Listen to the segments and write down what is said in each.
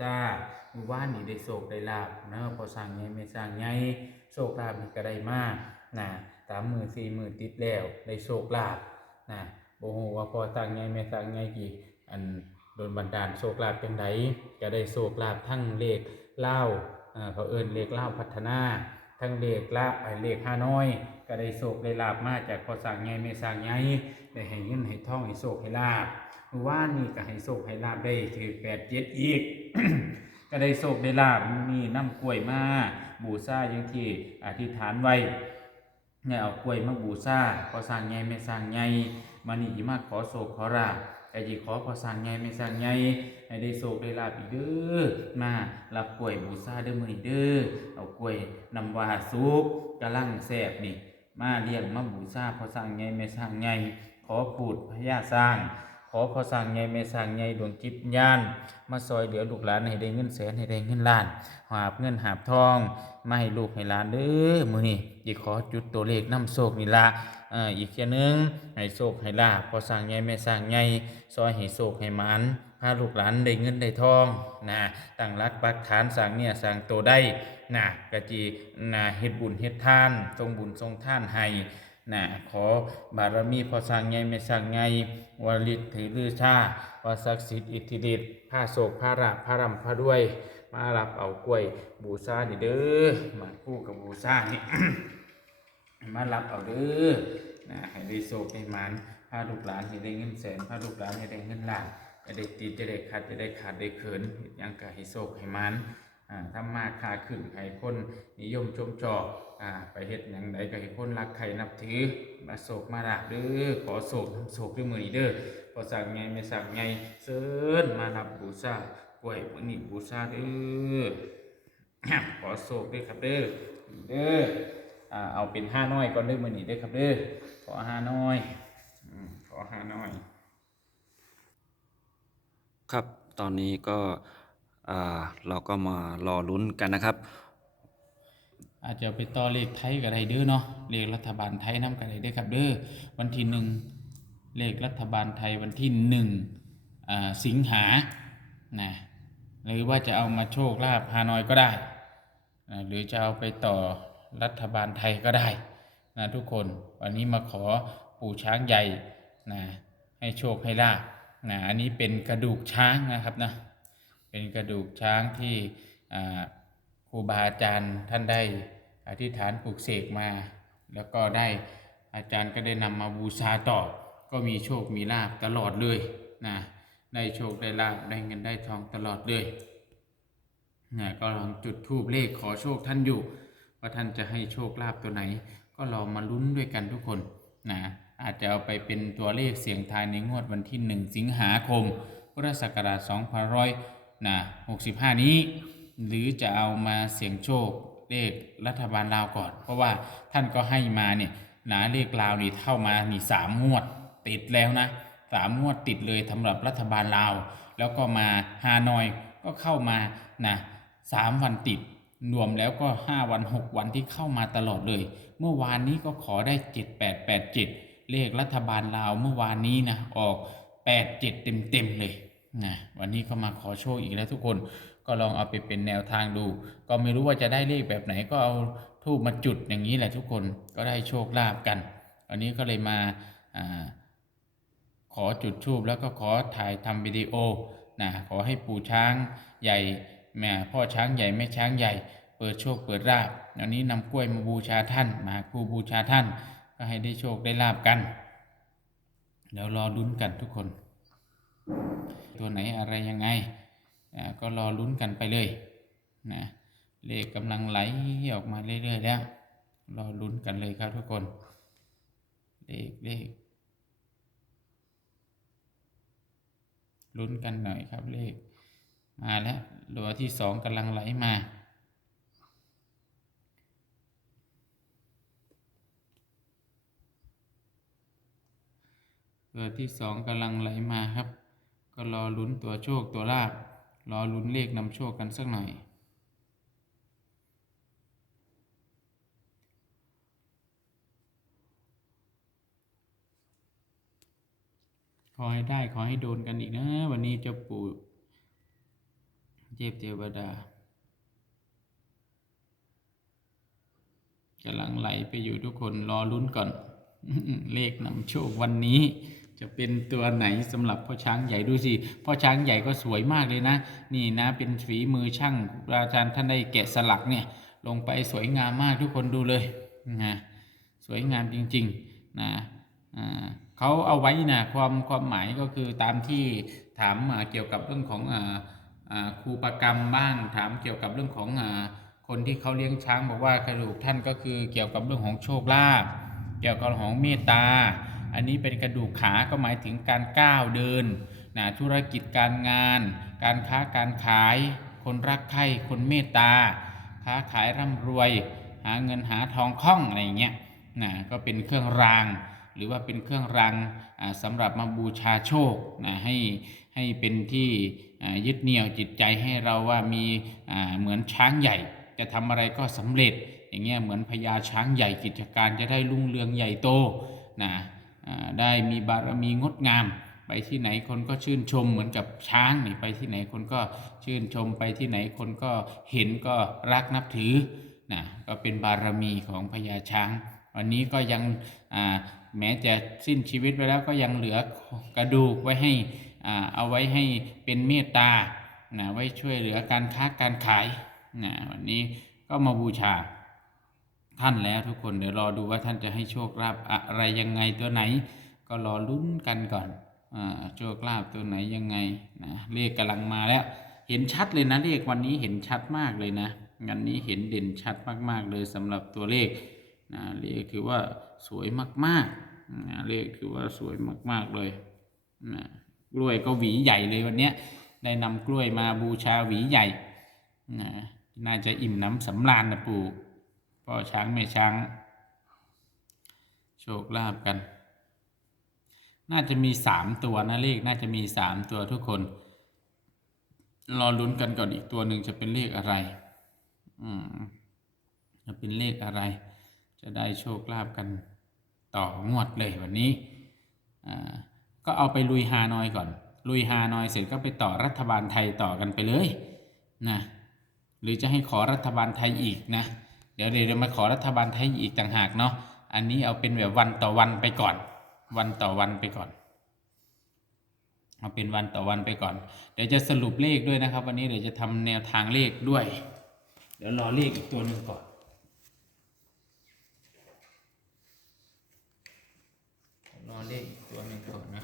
ซามือว่านนี่ได้โศกได้ลาบเนาะพอสร้างไงไม่สร้างไงโศกลาบนี่ก็ได้มากนะตามมือสี่มือติดแล้วได้โศกลาบนะบ่ฮู้ว่าพอสร้างไงไม่สร้างไงกี่อันโดนบันดาลโศกลาบจังไดก็ได้โศกลาบทั้งเลขเล่าอ่าเขาเอิ้นเลขเล่าพัฒนา ทั้งเลขละไอเลขห้าน้อย ก็ได้โศกได้ลาบมาจากพอสั่งไงไม่สั่งไงได้ให้เงินให้ท่องให้โศกให้ลาบเมื่านนี้ก็ให้โศกให้ลาบได้ถือแปดเจ็ดอีก ก็ได้โศกได้ลาบมีน้ำกล้วยมาบูชาอย่างที่อธิษฐานไว้เนี่ยเอากล้วยมาบูชาพอสั่งไงไม่สั่งไงมานี่มาขอโศกขอลาบก็จีขอพอสั่งไงไม่สั่งไงให้ได้โศกได้ลาบอีกเด้อมารับกล้วยบูชาเด้อมือนี้เด้อเอากล้วยนำว่าสุกกำลังแซ่บนี่ มาเลี้ยงมาบูชาพอสร้างไงไม่สร้างไงขอพูดพญาสร้าง ขอพอสร้างไงไม่สร้างไงดวงจิตญาณมาซอยเหลือลูกหลานให้ได้เงินแสนให้ได้เงินล้านหาบเงินหาบทองมาให้ลูกให้หลานเด้อมือนี้อีกขอจุดตัวเลขนำโชคนี่ละอีกเที่หนึงให้โชคให้ลาพอสร้างไงไม่สร้างไงซอยให้โชคให้มันพาลูกหลานได้เงินได้ทองนะตั้งรักปักฐานสร้างเนี่ยสร้างตัวได้นะกะจีนะเฮ็ดบุญเฮ็ดทานทรงบุญทรงท่านให้ นะขอบารมีพอสร้างไงไม่สร้างไงวลิตถือลือชาวาศักดิ์สิทธิ์อิทธิฤทธิ์ผ้าโศกผ้าระผ้ารำผ้าด้วย มารับเอากล้วยบูชานี่เด้อมาคู่กับบูชานี่มารับเอาเด้อนะให้ได้โศกให้มันพาลูกหลานให้ได้เงินแสนพาลูกหลานให้ได้เงินล้านจะได้ติดจะได้ขาดจะได้ขาดได้เขินยังก็ให้โศกให้มันอ่าทำมาค้าขึ้นให้คนนิยมชมชอบ อ่าไปเฮ็ดหยังใดก็ให้คนรักใครนับถือมาโศกมาลาบเด้อขอโศกน้ำโศกด้วยมือนี้เด้อพอสั่งไงไม่สั่งไงเซินมารับบูชากล้วยมื้อนี้บูชาเด้อขอโศกด้วยครับเด้อเด้ออ่าเอาเป็นห้าน้อยก่อนเด้อมื้อนี้เด้อครับเด้อขอห้าน้อยอืมขอห้าน้อย ครับตอนนี้ก็อ่าเราก็มารอลุ้นกันนะครับ อาจจะไปต่อเลขไทยก็ได้เด้อเนาะเลขรัฐบาลไทยนำก็ได้เด้อครับ เด้อวันที่หนึ่งเลขรัฐบาลไทยวันที่หนึ่งอ่าสิงหานะหรือว่าจะเอามาโชคลาภฮานอยก็ได้นะหรือจะเอาไปต่อรัฐบาลไทยก็ได้นะทุกคนวันนี้มาขอปู่ช้างใหญ่นะให้โชคให้ลาภนะอันนี้เป็นกระดูกช้างนะครับนะเป็นกระดูกช้างที่อ่า ครูบาอาจารย์ท่านได้อธิษฐานปลุกเสกมา แล้วก็ได้อาจารย์ก็ได้นำมาบูชาต่อ ก็มีโชคมีลาบตลอดเลยนะได้โชคได้ลาบได้เงินได้ทองตลอดเลยนะก็ลองจุดธูปเลขขอโชคท่านอยู่ ว่าท่านจะให้โชคลาภตัวไหน ก็ลองมาลุ้นด้วยกันทุกคนนะอาจจะเอาไปเป็นตัวเลขเสียงทายในงวดวันที่ 1 สิงหาคม พุทธศักราช 2500นะ65 นี้ หรือจะเอามาเสี่ยงโชคเลขรัฐบาลลาวก่อน เพราะว่าท่านก็ให้มาเนี่ยหนะเลขลาวนี่เข้ามานี่สามงวดติดแล้วนะสามงวดติดเลยสำหรับรัฐบาลลาว แล้วก็มาฮานอยก็เข้ามานะสามวันติดรวมแล้วก็ 5 วัน 6 วันที่เข้ามาตลอดเลย เมื่อวานนี้ก็ขอได้ 7887 เลขรัฐบาลลาวเมื่อวานนี้นะออก 87 เต็มๆเลย นะวันนี้ก็มาขอโชคอีกแล้วทุกคนก็ลองเอาไปเป็นแนวทางดู ก็ไม่รู้ว่าจะได้เลขแบบไหนก็เอาทูบมาจุดอย่างนี้แหละทุกคนก็ได้โชคลาภกันวันนี้ก็เลยมาอาขอจุดทูบแล้วก็ขอถ่ายทำวิดีโอนะขอให้ปู่ช้างใหญ่แม่พ่อช้างใหญ่แม่ช้างใหญ่ เปิดโชคเปิดลาบวันนี้นำกล้วยมาบูชาท่าน มาครูบูชาท่าน ก็ให้ได้โชคได้ลาบกันเดี๋ยวรอลุ้นกันทุกคน ตัวไหนอะไรยังไงอ่าก็รอลุ้นกันไปเลยนะเลขกำลังไหลออกมาเรื่อยๆแล้ว รอลุ้นกันเลยครับทุกคน เลขเลขลุ้นกันหน่อยครับเลข มาแล้วตัวที่สองกำลังไหลมาตัวที่สองกำลังไหลมาครับ ก็รอลุ้นตัวโชคตัวลาบรอลุ้นเลขนำโชคกันสักหน่อย ขอให้ได้ขอให้โดนกันอีกนะ วันนี้เจ้าปู่เทพเทวดากำลังไหลไปอยู่ทุกคนรอลุ้นก่อน เลขนำโชควันนี้ จะเป็นตัวไหนสำหรับพ่อช้างใหญ่ดูสิพ่อช้างใหญ่ก็สวยมากเลยนะ นี่นะเป็นฝีมือช่างอาจารย์ท่านได้แกะสลักเนี่ยลงไปสวยงามมากทุกคนดูเลยนะสวยงามจริงๆนะอ่าเขาเอาไว้นะความความหมายก็คือตามที่ถามเกี่ยวกับเรื่องของอ่าครูประกรรมบ้างถามเกี่ยวกับเรื่องของอคนที่เขาเลี้ยงช้างบอกว่ากระดูกท่านก็คือเกี่ยวกับเรื่องของโชคลาภเกี่ยวกับเรื่องของเมตตา อันนี้เป็นกระดูกขาก็หมายถึงการก้าวเดินนะธุรกิจการงาน การค้าการขาย คนรักใคร่คนเมตตา ค้าขายร่ำรวย หาเงินหาทองคล่องอะไรอย่างเงี้ยนะก็เป็นเครื่องราง หรือว่าเป็นเครื่องรางอ่าสำหรับมาบูชาโชคนะให้ให้เป็นที่อ่ายึดเหนี่ยวจิตใจให้เราว่ามีอ่าเหมือนช้างใหญ่ จะทำอะไรก็สำเร็จอย่างเงี้ยเหมือนพญาช้างใหญ่กิจการจะได้รุ่งเรืองใหญ่โตนะอ่า ได้มีบารมีงดงาม ไปที่ไหนคนก็ชื่นชมเหมือนกับช้างนี่ไปที่ไหนคนก็ชื่นชมไปที่ไหนคนก็เห็นก็รักนับถือนะก็เป็นบารมีของพญาช้าง วันนี้ก็ยังแม้จะสิ้นชีวิตไปแล้วก็ยังเหลือกระดูกไว้ให้เอาไว้ให้เป็นเมตตานะไว้ช่วยเหลือการค้าการขายนะวันนี้ก็มาบูชา ท่านแล้วทุกคนเดี๋ยวรอดูว่าท่านจะให้โชคลาภอะไรยังไงตัวไหน ก็รอลุ้นกันก่อนอโชคลาภตัวไหนยังไงนะเลขกำลังมาแล้ว เห็นชัดเลยนะเลขวันนี้เห็นชัดมากเลยนะงานนี้เห็นเด่นชัดมากๆเลยสำหรับตัวเลขนะเลขถือว่าสวยมากๆนะเลขถือว่าสวยมากๆเลยนะกล้วยก็หวีใหญ่เลยวันนี้ได้นำกล้วยมาบูชาหวีใหญ่นะน่าจะอิ่มน้ำสำราญนะปู่ พ่อช้างแม่ช้าง โชคลาภกัน น่าจะมีสามตัวนะเลขน่าจะมีสามตัวทุกคน รอลุ้นกันก่อนอีกตัวหนึ่งจะเป็นเลขอะไร อืมจะเป็นเลขอะไร จะได้โชคลาภกันต่องวดเลยวันนี้ อ่า ก็เอาไปลุยฮานอยก่อน ลุยฮานอยเสร็จก็ไปต่อรัฐบาลไทยต่อกันไปเลยนะ หรือจะให้ขอรัฐบาลไทยอีกนะ ดี๋ยวเดี๋ยวมาขอรัฐบาลไทยอีกต่างหากเนาะ อันนี้เอาเป็นแบบวันต่อวันไปก่อน วันต่อวันไปก่อน เอาเป็นวันต่อวันไปก่อน เดี๋ยวจะสรุปเลขด้วยนะครับ วันนี้เดี๋ยวจะทำแนวทางเลขด้วย เดี๋ยวรอเลขอีกตัวหนึ่งก่อน รอเลขอีกตัวหนึ่งก่อนนะ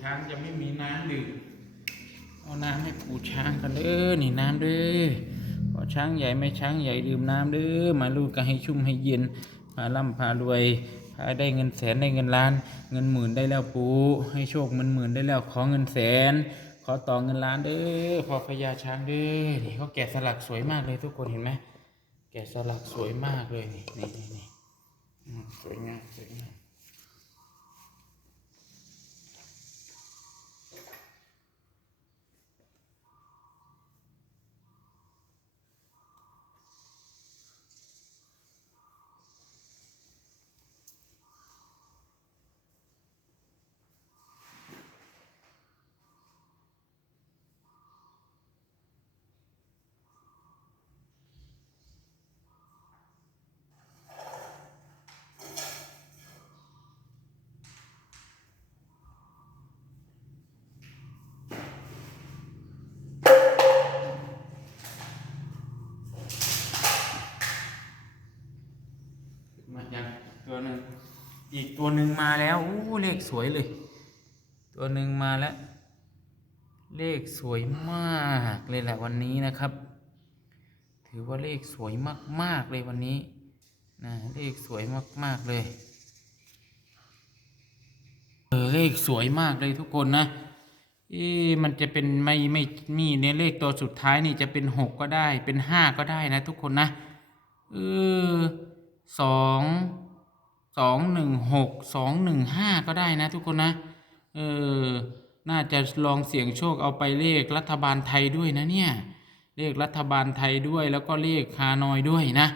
ช้างจะไม่มีน้ำดื่มเอาน้ำให้ปูช้างกันเด้อนี่น้ำเด้อพอช้างใหญ่ไม่ช้างใหญ่ดื่มน้ำเด้อมาลูกก็ให้ชุ่มให้เย็นพาล่ำพารวยพาได้เงินแสนได้เงินล้าน เงินหมื่นได้แล้วปูให้โชคมันหมื่นได้แล้วขอเงินแสน ขอต่อเงินล้านเด้อพอพญาช้างเด้อนี่เขาแกะสลักสวยมากเลยทุกคนเห็นไหมแกะสลักสวยมากเลยนี่นี่นี่สวยงามสวยงาม มายังตัวหนึ่งอีกตัวหนึ่งมาแล้วอู้เลขสวยเลย ตัวหนึ่งมาแล้ว เลขสวยมากเลยแหละวันนี้นะครับ ถือว่าเลขสวยมาก ๆ เลยวันนี้นะเลขสวยมาก ๆ เลยเออเลขสวยมากเลยทุกคนนะเอ๊มันจะเป็นไม่ไม่มีในเลขตัวสุดท้ายนี่จะเป็นหกก็ได้เป็นห้าก็ได้นะทุกคนนะเออ สองสองหนึ่งหกสองหนึ่งห้าก็ได้นะ ทุกคนนะเออน่าจะลองเสี่ยงโชคเอาไปเลขรัฐบาลไทยด้วยนะเนี่ยเลขรัฐบาลไทยด้วยแล้วก็เลขฮานอยด้วยนะ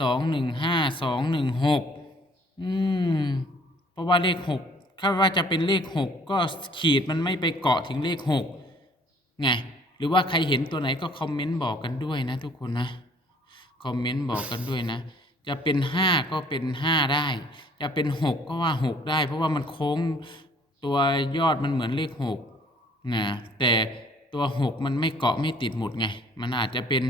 สองหนึ่งห้าสองหนึ่งหกอืมเพราะว่าเลขหกถ้าว่าจะเป็นเลขหกก็ขีดมันไม่ไปเกาะถึงเลขหกไงหรือว่าใครเห็นตัวไหนก็คอมเมนต์บอกกันด้วยนะทุกคนนะ คอมเมนต์บอกกันด้วยนะ จะเป็นห้าก็เป็นห้าได้ จะเป็นหกก็ว่าหกได้ เพราะว่ามันโค้งตัวยอดมันเหมือนเลขหกนะแต่ตัวหกมันไม่เกาะไม่ติดหมุดไง มันอาจจะเป็น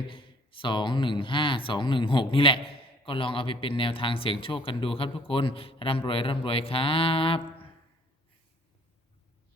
สองหนึ่งห้าสองหนึ่งหกนี่แหละ ก็ลองเอาไปเป็นแนวทางเสี่ยงโชคกันดูครับทุกคนร่ำรวยร่ำรวยครับ